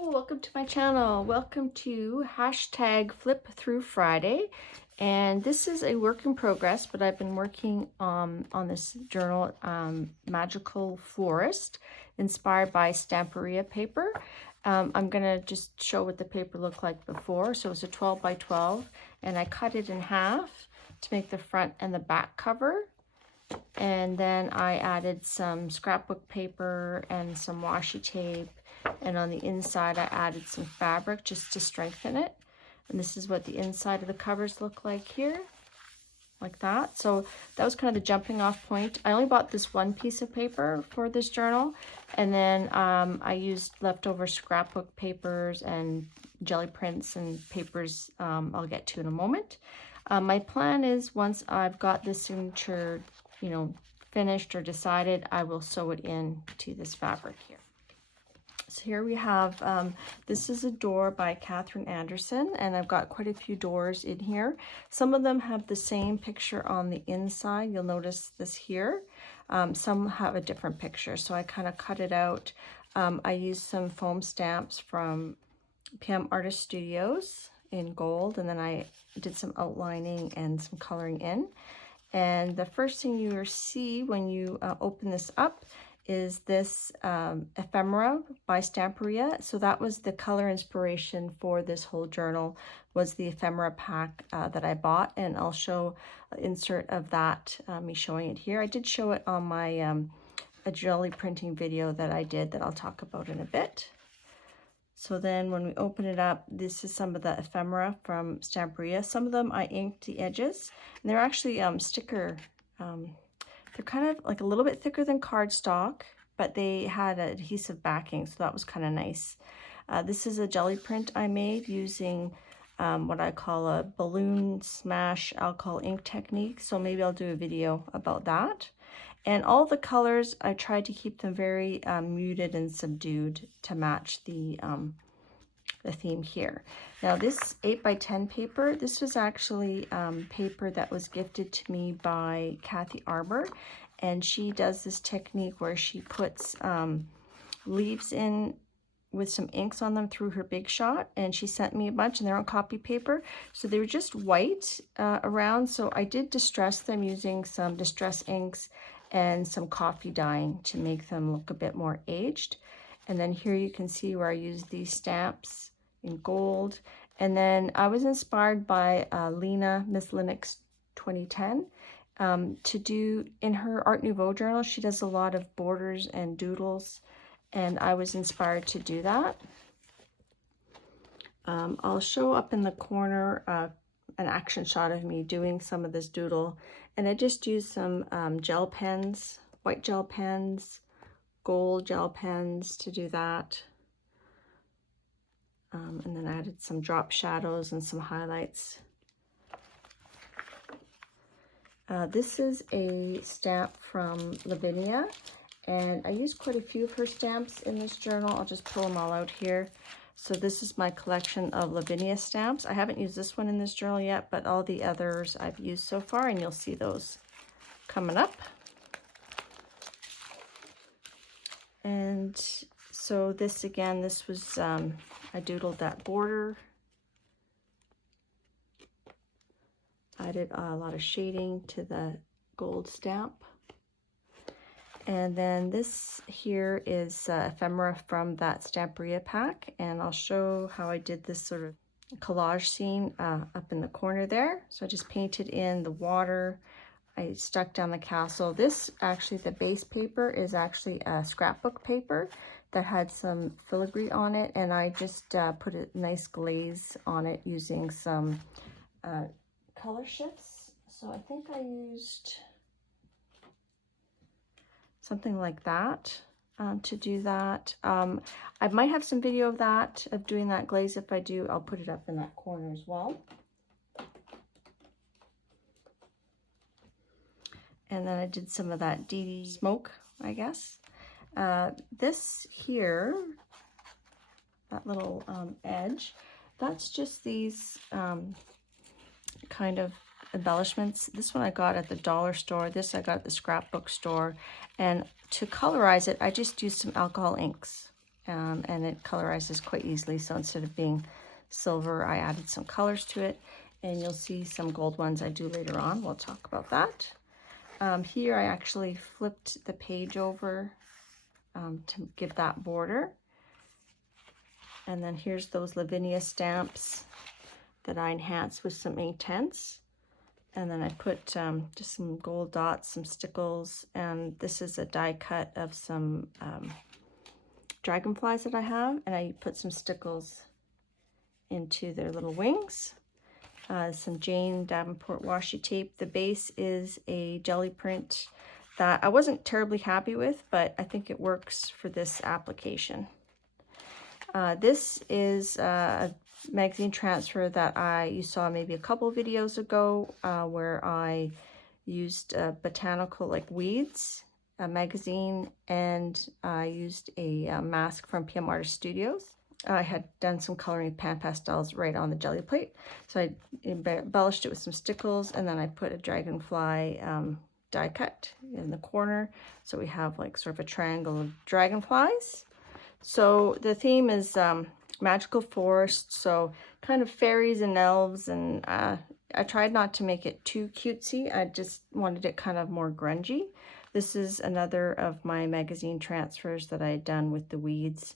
Hello, welcome to my channel. Welcome to hashtag Flip Through Friday. And this is a work in progress, but I've been working on this journal, Magical Forest, inspired by Stamperia paper. I'm gonna just show what the paper looked like before. So it's a 12 by 12, and I cut it in half to make the front and the back cover. And then I added some scrapbook paper and some washi tape. And on the inside, I added some fabric just to strengthen it. And this is what the inside of the covers look like here, like that. So that was kind of the jumping off point. I only bought this one piece of paper for this journal. And then I used leftover scrapbook papers and jelly prints and papers I'll get to in a moment. My plan is once I've got this signature, finished or decided, I will sew it in to this fabric here. So here we have, this is a door by Catherine Anderson, and I've got quite a few doors in here. Some of them have the same picture on the inside. You'll notice this here. Some have a different picture, so I kind of cut it out. I used some foam stamps from PM Artist Studios in gold, and then I did some outlining and some coloring in. And the first thing you will see when you open this up is this ephemera by Stamperia. So that was the color inspiration for this whole journal, was the ephemera pack that I bought, and I'll show an insert of that, me showing it here. I did show it on my a jelly printing video that I did that I'll talk about in a bit. So then when we open it up, this is some of the ephemera from Stamperia. Some of them I inked the edges, and they're actually sticker. They're kind of like a little bit thicker than cardstock, but they had an adhesive backing, so that was kind of nice. This is a jelly print I made using what I call a balloon smash alcohol ink technique, so maybe I'll do a video about that. And all the colors, I tried to keep them very muted and subdued to match the theme here. Now this 8 by 10 paper, this was actually paper that was gifted to me by Kathy Arbor, and she does this technique where she puts leaves in with some inks on them through her Big Shot, and she sent me a bunch, and they're on copy paper, so they were just white around. So I did distress them using some distress inks and some coffee dyeing to make them look a bit more aged. And then here you can see where I used these stamps in gold. And then I was inspired by Lina, Miss Linux 2010, to do, in her Art Nouveau journal, she does a lot of borders and doodles, and I was inspired to do that. I'll show up in the corner an action shot of me doing some of this doodle, and I just used some gel pens, white gel pens, gold gel pens to do that. And then I added some drop shadows and some highlights. This is a stamp from Lavinia, and I used quite a few of her stamps in this journal. I'll just pull them all out here. So this is my collection of Lavinia stamps. I haven't used this one in this journal yet, but all the others I've used so far, and you'll see those coming up. And so this again, this was, I doodled that border. I did a lot of shading to the gold stamp. And then this here is ephemera from that Stamperia pack, and I'll show how I did this sort of collage scene up in the corner there. So I just painted in the water. I stuck down the castle. This actually, the base paper is actually a scrapbook paper that had some filigree on it, and I just put a nice glaze on it using some color shifts. So I think I used something like that to do that. I might have some video of that, of doing that glaze. If I do, I'll put it up in that corner as well. And then I did some of that DD smoke, I guess. This here, that little edge, that's just these kind of embellishments. This one I got at the dollar store. This I got at the scrapbook store. And to colorize it, I just used some alcohol inks. and it colorizes quite easily. So instead of being silver, I added some colors to it, and you'll see some gold ones I do later on. We'll talk about that. Here I actually flipped the page over to give that border. And then here's those Lavinia stamps that I enhanced with some Inktense. And then I put just some gold dots, some stickles, and this is a die cut of some dragonflies that I have, and I put some stickles into their little wings. Some Jane Davenport washi tape. The base is a jelly print that I wasn't terribly happy with, but I think it works for this application. This is a magazine transfer that you saw maybe a couple videos ago, where I used botanical like weeds, a magazine, and I used a mask from PM Artist Studios. I had done some coloring pan pastels right on the jelly plate, so I embellished it with some stickles, and then I put a dragonfly die cut in the corner, so we have like sort of a triangle of dragonflies. So the theme is Magical Forest, so kind of fairies and elves, and I tried not to make it too cutesy. I just wanted it kind of more grungy. This is another of my magazine transfers that I had done with the weeds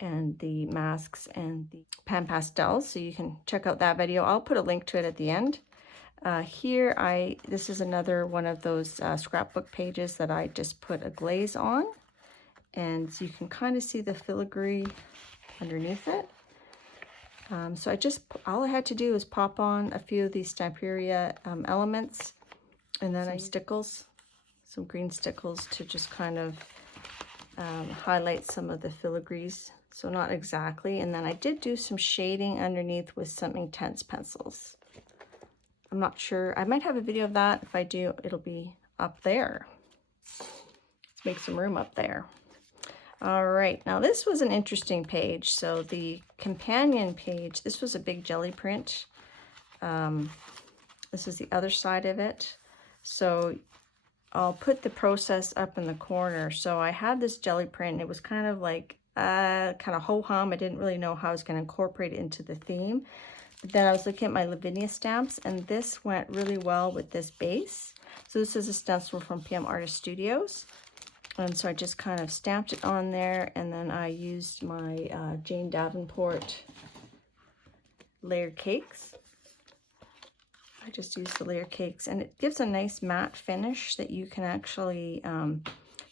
and the masks and the pan pastels, so you can check out that video. I'll put a link to it at the end. This is another one of those scrapbook pages that I just put a glaze on, and so you can kind of see the filigree underneath it. So all I had to do was pop on a few of these Stamperia elements, and then some green stickles to just kind of highlight some of the filigrees. So not exactly. And then I did do some shading underneath with some Inktense pencils. I'm not sure. I might have a video of that. If I do, it'll be up there. Let's make some room up there. All right, now this was an interesting page. So the companion page, this was a big jelly print. This is the other side of it. So I'll put the process up in the corner. So I had this jelly print, and it was kind of like, kind of ho-hum. I didn't really know how I was going to incorporate it into the theme. But then I was looking at my Lavinia stamps, and this went really well with this base. So this is a stencil from PM Artist Studios. And so I just kind of stamped it on there, and then I used my Jane Davenport layered cakes. I just used the layer cakes, and it gives a nice matte finish that you can actually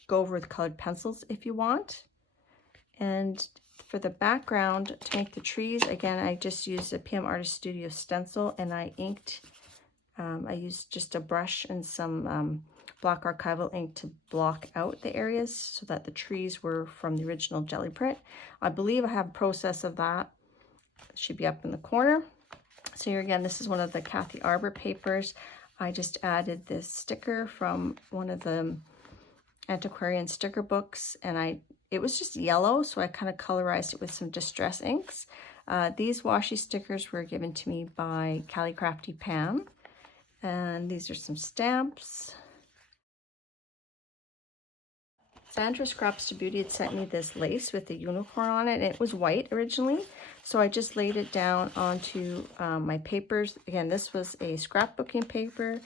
go over with colored pencils if you want. And for the background, to make the trees, again, I just used a PM Artist Studio stencil, and I inked, I used just a brush and some black archival ink to block out the areas so that the trees were from the original jelly print. I believe I have a process of that. It should be up in the corner. So here again, this is one of the Kathy Arbor papers. I just added this sticker from one of the antiquarian sticker books, and it was just yellow, so I kind of colorized it with some distress inks. These washi stickers were given to me by Calligraphy Pam, and these are some stamps. Sandra Scraps to Beauty had sent me this lace with the unicorn on it, and it was white originally, so I just laid it down onto my papers. Again, this was a scrapbooking paper.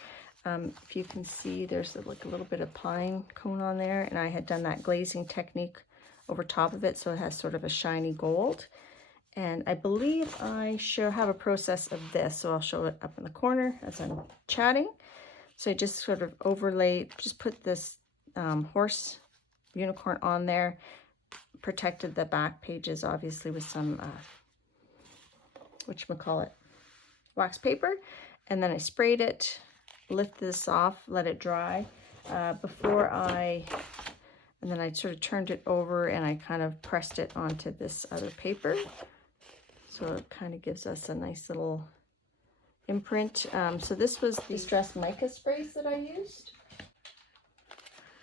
If you can see, there's like a little bit of pine cone on there, and I had done that glazing technique over top of it, so it has sort of a shiny gold. And I believe I have a process of this, so I'll show it up in the corner as I'm chatting. So I just sort of just put this horse unicorn on there, protected the back pages obviously with some wax paper, and then I sprayed it, lift this off, let it dry and then I sort of turned it over, and I kind of pressed it onto this other paper, so it kind of gives us a nice little imprint. So this was the distressed mica sprays that I used.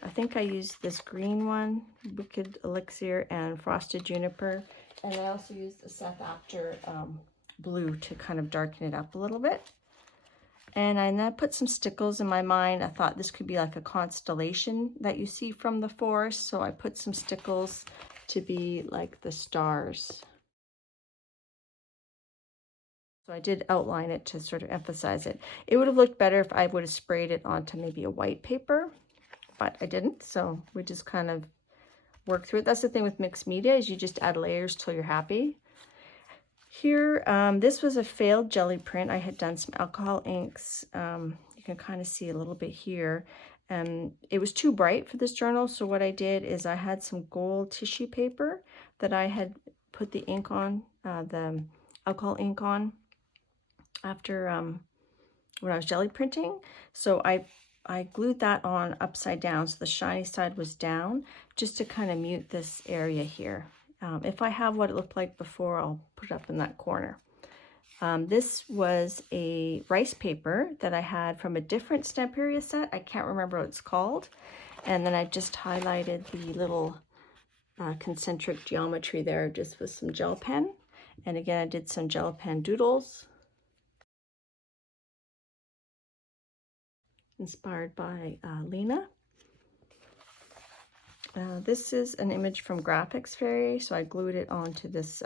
I think I used this green one, Wicked Elixir and Frosted Juniper, and I also used the Seth After blue to kind of darken it up a little bit. And I put some stickles in my mind. I thought this could be like a constellation that you see from the forest, so I put some stickles to be like the stars. So I did outline it to sort of emphasize it. It would have looked better if I would have sprayed it onto maybe a white paper, but I didn't. So we just kind of work through it. That's the thing with mixed media, is you just add layers till you're happy. Here, this was a failed jelly print. I had done some alcohol inks. You can kind of see a little bit here. It was too bright for this journal, so what I did is I had some gold tissue paper that I had put the ink on, the alcohol ink on after when I was jelly printing. So I glued that on upside down, so the shiny side was down, just to kind of mute this area here. If I have what it looked like before, I'll put it up in that corner. This was a rice paper that I had from a different Stamperia set. I can't remember what it's called. And then I just highlighted the little concentric geometry there just with some gel pen. And again, I did some gel pen doodles, inspired by Lina. This is an image from Graphics Fairy, so I glued it onto this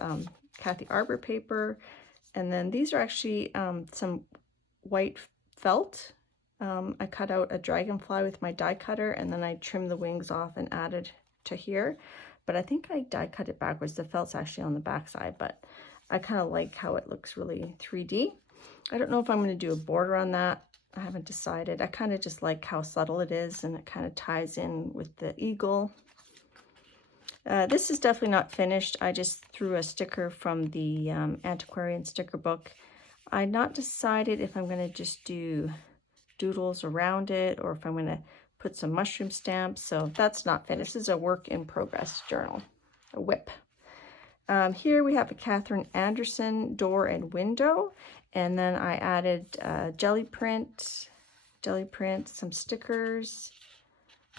Kathy Arbor paper. And then these are actually some white felt. I cut out a dragonfly with my die cutter, and then I trimmed the wings off and added to here. But I think I die cut it backwards. The felt's actually on the back side, but I kind of like how it looks really 3D. I don't know if I'm going to do a border on that. I haven't decided. I kind of just like how subtle it is, and it kind of ties in with the eagle. This is definitely not finished. I just threw a sticker from the antiquarian sticker book. I'm not decided if I'm going to just do doodles around it or if I'm going to put some mushroom stamps. So that's not finished. This is a work in progress journal, a whip. Here we have a Catherine Anderson door and window. And then I added jelly print, some stickers.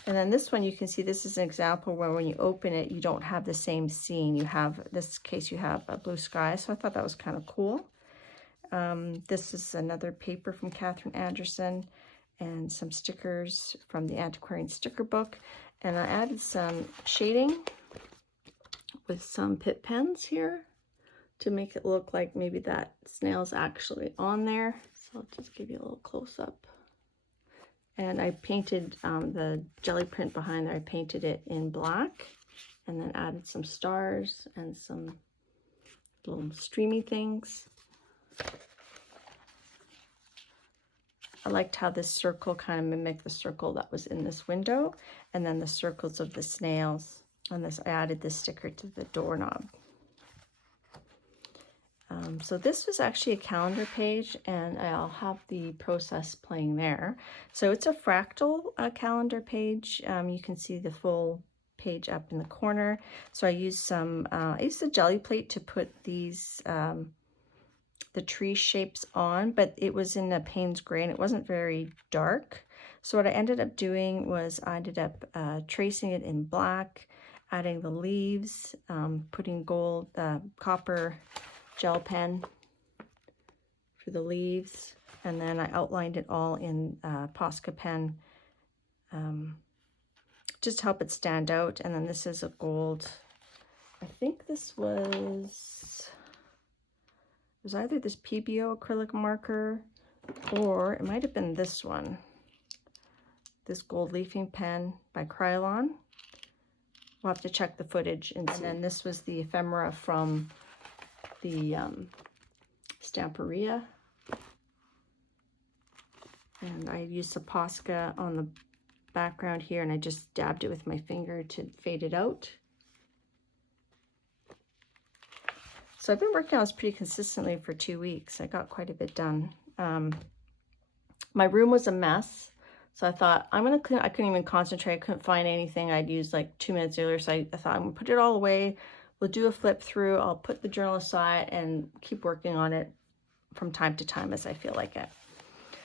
And then this one, you can see this is an example where when you open it, you don't have the same scene. You have, this case, you have a blue sky. So I thought that was kind of cool. This is another paper from Catherine Anderson and some stickers from the antiquarian sticker book. And I added some shading with some Pitt pens here to make it look like maybe that snail's actually on there. So I'll just give you a little close up. And I painted the jelly print behind there. I painted it in black and then added some stars and some little streamy things. I liked how this circle kind of mimicked the circle that was in this window, and then the circles of the snails. On this, I added this sticker to the doorknob. So this was actually a calendar page, and I'll have the process playing there. So it's a fractal calendar page. You can see the full page up in the corner. So I used some, I used the jelly plate to put these, the tree shapes on, but it was in a Payne's gray and it wasn't very dark. So what I ended up doing was I ended up tracing it in black, adding the leaves, putting gold, copper gel pen for the leaves, and then I outlined it all in Posca pen, just to help it stand out. And then this is a gold, I think this was either this PBO acrylic marker, or it might have been this one, this gold leafing pen by Krylon. We'll have to check the footage. And then this was the ephemera from the Stamperia, and I used some Posca on the background here, and I just dabbed it with my finger to fade it out. So I've been working on this pretty consistently for 2 weeks. I got quite a bit done. My room was a mess, so I thought I'm gonna clean. I couldn't even concentrate. I couldn't find anything I'd used like 2 minutes earlier, so I thought I'm gonna put it all away. We'll do a flip through. I'll put the journal aside and keep working on it from time to time as I feel like it.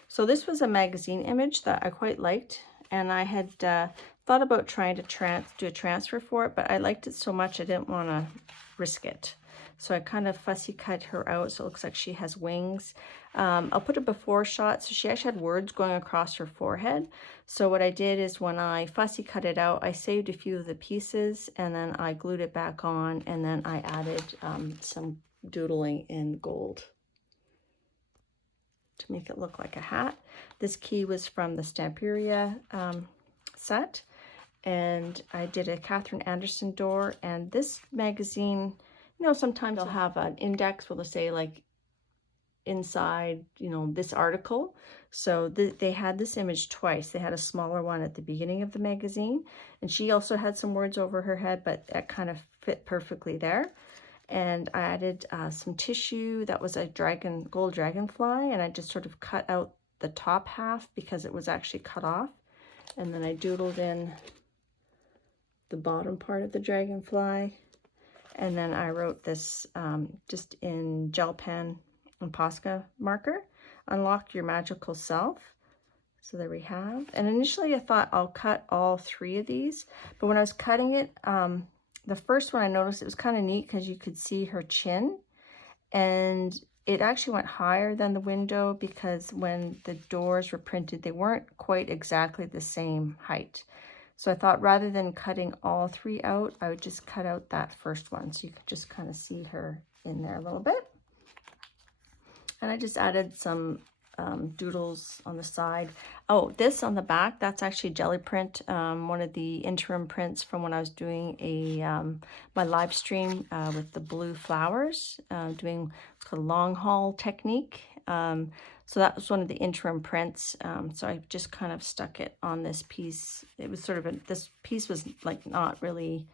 So this was a magazine image that I quite liked, and I had thought about trying to do a transfer for it, but I liked it so much I didn't want to risk it. So I kind of fussy cut her out so it looks like she has wings. I'll put a before shot. So she actually had words going across her forehead. So what I did is when I fussy cut it out, I saved a few of the pieces and then I glued it back on, and then I added some doodling in gold to make it look like a hat. This key was from the Stamperia set, and I did a Catherine Anderson door. And this magazine, you know, sometimes they'll have an index where they'll say like inside, you know, this article. So they had this image twice. They had a smaller one at the beginning of the magazine, and she also had some words over her head, but that kind of fit perfectly there. And I added some tissue that was a gold dragonfly, and I just sort of cut out the top half because it was actually cut off. And then I doodled in the bottom part of the dragonfly. And then I wrote this just in gel pen and Posca marker, unlock your magical self. So there we have. And initially I thought I'll cut all 3 of these, but when I was cutting it, the first one I noticed it was kind of neat because you could see her chin, and it actually went higher than the window because when the doors were printed, they weren't quite exactly the same height. So I thought rather than cutting all 3 out, I would just cut out that first one so you could just kind of see her in there a little bit. And I just added some doodles on the side. Oh, this on the back, that's actually jelly print, one of the interim prints from when I was doing my live stream with the blue flowers, doing what's called long haul technique. So that was one of the interim prints. So I just kind of stuck it on this piece. It was sort of this piece was like not really,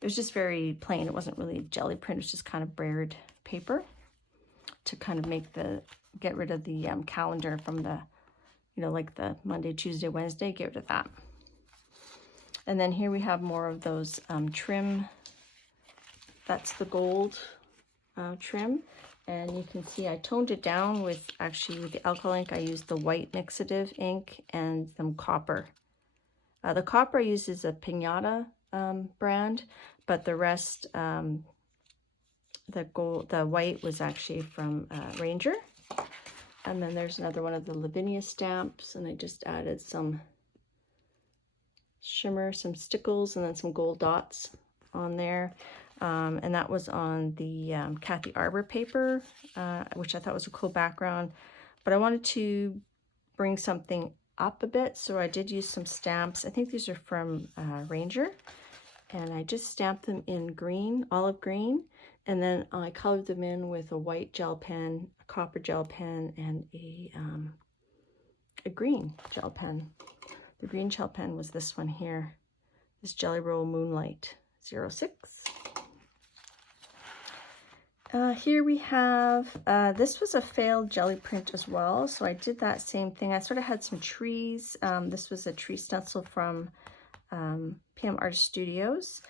it was just very plain. It wasn't really jelly print. It was just kind of braided paper to kind of get rid of the calendar from the, you know, like the Monday, Tuesday, Wednesday, get rid of that. And then here we have more of those trim. That's the gold trim. And you can see I toned it down with the alcohol ink. I used the white mixative ink and some copper. The copper I used is a Pinata brand, but the rest, the white was actually from Ranger. And then there's another one of the Lavinia stamps, and I just added some shimmer, some stickles, and then some gold dots on there. And that was on the Kathy Arbor paper, which I thought was a cool background. But I wanted to bring something up a bit, so I did use some stamps. I think these are from Ranger. And I just stamped them in green, olive green, and then I colored them in with a white gel pen, a copper gel pen, and a green gel pen. The green gel pen was this one here, this Jelly Roll Moonlight 06. Here we have, this was a failed jelly print as well, so I did that same thing. I sort of had some trees. This was a tree stencil from PM Artist Studios.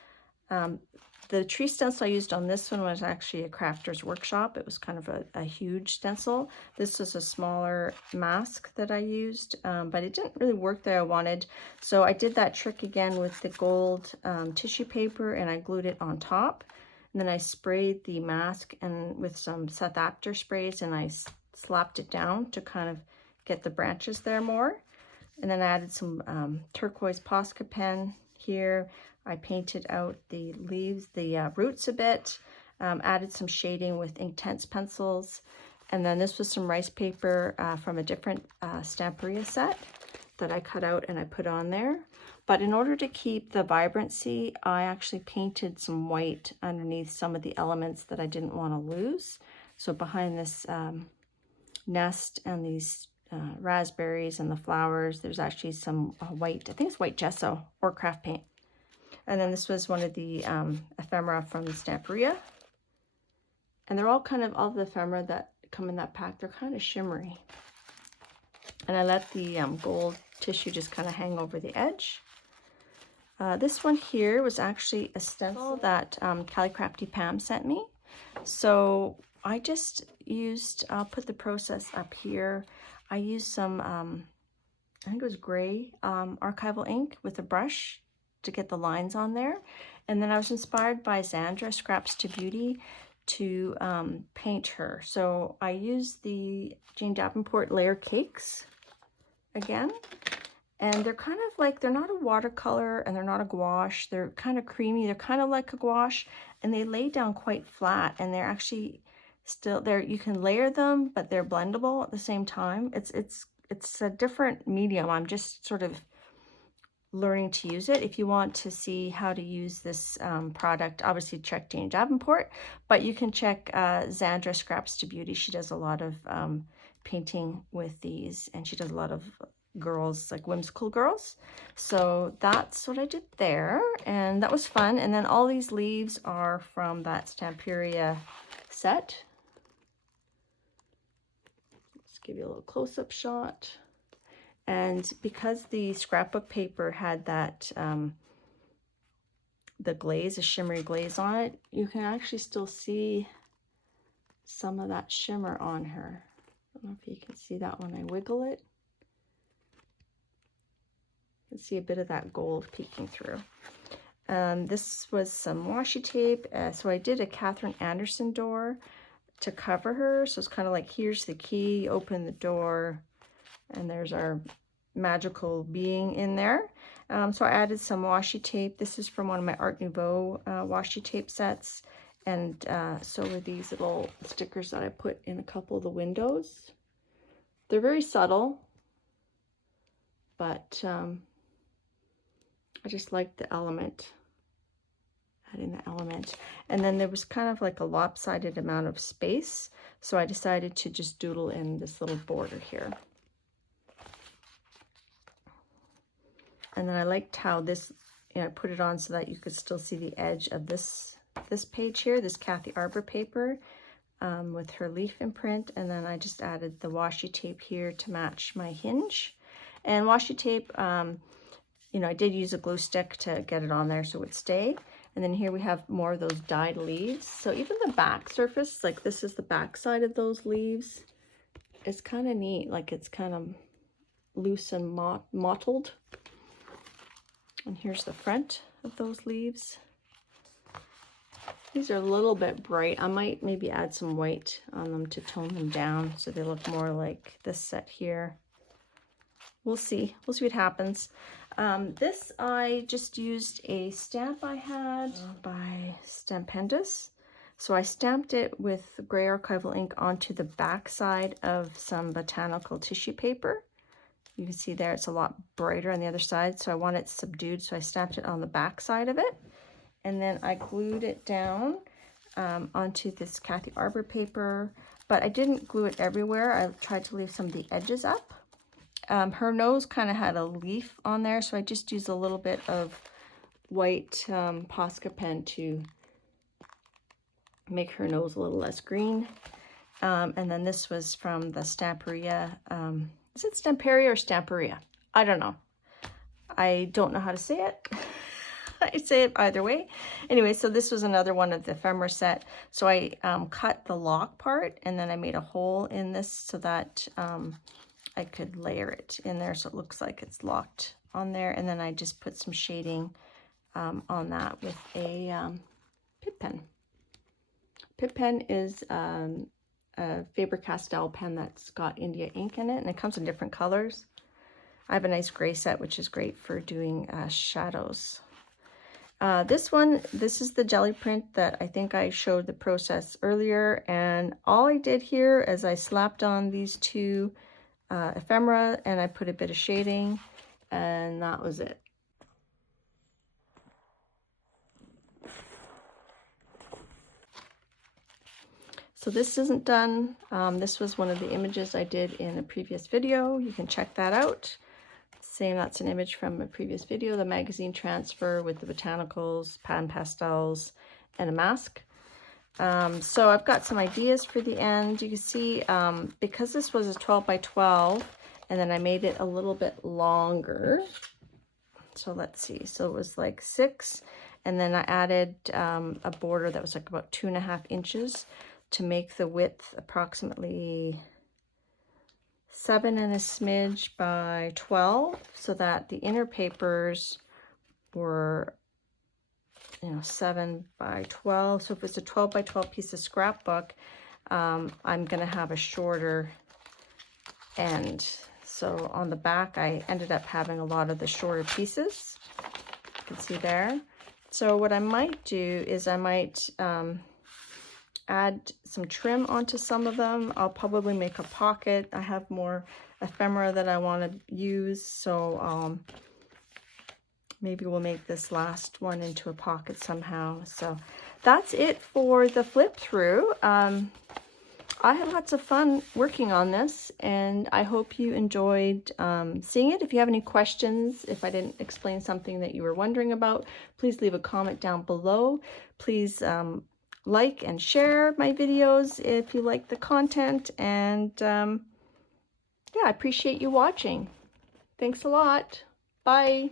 The tree stencil I used on this one was actually a crafter's workshop. It was kind of a huge stencil. This was a smaller mask that I used, but it didn't really work the way I wanted. So I did that trick again with the gold tissue paper, and I glued it on top. And then I sprayed the mask and with some South After sprays, and I slapped it down to kind of get the branches there more. And then I added some turquoise Posca pen here. I painted out the leaves, the roots a bit, added some shading with Inktense pencils. And then this was some rice paper from a different Stamperia set that I cut out and I put on there. But in order to keep the vibrancy, I actually painted some white underneath some of the elements that I didn't want to lose. So behind this nest and these raspberries and the flowers, there's actually some white, I think it's white gesso or craft paint. And then this was one of the ephemera from the Stamperia. And they're all kind of, all the ephemera that come in that pack, they're kind of shimmery. And I let the gold tissue just kind of hang over the edge. This one here was actually a stencil that Callicrafty Pam sent me. So I just used, I'll put the process up here. I used some, I think it was gray archival ink with a brush to get the lines on there. And then I was inspired by Zandra Scraps to Beauty. to paint her. So I used the Jane Davenport layer cakes again, and they're kind of like, they're not a watercolor and they're not a gouache. They're kind of creamy. They're kind of like a gouache, and they lay down quite flat, and they're actually still there. You can layer them, but they're blendable at the same time. It's a different medium. I'm just sort of learning to use it. If you want to see how to use this product, obviously check Jane Davenport, but you can check Zandra Scraps to Beauty. She does a lot of painting with these, and she does a lot of girls, like whimsical girls. So that's what I did there, and that was fun. And then all these leaves are from that Stamperia set. Let's give you a little close-up shot. And because the scrapbook paper had that, the glaze, a shimmery glaze on it, you can actually still see some of that shimmer on her. I don't know if you can see that when I wiggle it. You can see a bit of that gold peeking through. This was some washi tape. So I did a Catherine Anderson door to cover her. So it's kind of like, here's the key, open the door, and there's our magical being in there. So I added some washi tape. This is from one of my Art Nouveau washi tape sets. And so are these little stickers that I put in a couple of the windows. They're very subtle, but I just like the element, adding the element. And then there was kind of like a lopsided amount of space, so I decided to just doodle in this little border here. And then I liked how this, you know, I put it on so that you could still see the edge of this page here, this Kathy Arbor paper with her leaf imprint. And then I just added the washi tape here to match my hinge. And washi tape, you know, I did use a glue stick to get it on there so it would stay. And then here we have more of those dyed leaves. So even the back surface, like this is the back side of those leaves, it's kind of neat. Like it's kind of loose and mottled. And here's the front of those leaves. These are a little bit bright. I might maybe add some white on them to tone them down so they look more like this set here. We'll see. We'll see what happens. This I just used a stamp I had by Stampendous. So I stamped it with gray archival ink onto the back side of some botanical tissue paper. You can see there it's a lot brighter on the other side, so I want it subdued, so I stamped it on the back side of it. And then I glued it down onto this Kathy Arbor paper, but I didn't glue it everywhere. I tried to leave some of the edges up. Her nose kind of had a leaf on there, so I just used a little bit of white Posca pen to make her nose a little less green. And then this was from the Stamperia, is it Stamperia or Stamperia? I don't know. I don't know how to say it. I say it either way. Anyway, so this was another one of the ephemera set. So I cut the lock part, and then I made a hole in this so that I could layer it in there so it looks like it's locked on there. And then I just put some shading on that with a Pitt pen. Pitt pen is a Faber-Castell pen that's got India ink in it, and it comes in different colors. I have a nice gray set, which is great for doing shadows. This is the jelly print that I think I showed the process earlier, and all I did here is I slapped on these two ephemera and I put a bit of shading, and that was it. So this isn't done. This was one of the images I did in a previous video. You can check that out. Same, that's an image from a previous video, the magazine transfer with the botanicals, pan pastels, and a mask. So I've got some ideas for the end. You can see, because this was a 12 by 12, and then I made it a little bit longer. So let's see, so it was like 6, and then I added a border that was like about 2.5 inches to make the width approximately 7 and a smidge by 12, so that the inner papers were you know, 7 by 12. So if it's a 12 by 12 piece of scrapbook, I'm going to have a shorter end. So on the back, I ended up having a lot of the shorter pieces. You can see there. So what I might do is I might add some trim onto some of them. I'll probably make a pocket. I have more ephemera that I want to use, so maybe we'll make this last one into a pocket somehow. So that's it for the flip through. I had lots of fun working on this, and I hope you enjoyed seeing it. If you have any questions, if I didn't explain something that you were wondering about, please leave a comment down below. Please like and share my videos if you like the content, and yeah, I appreciate you watching. Thanks a lot. Bye.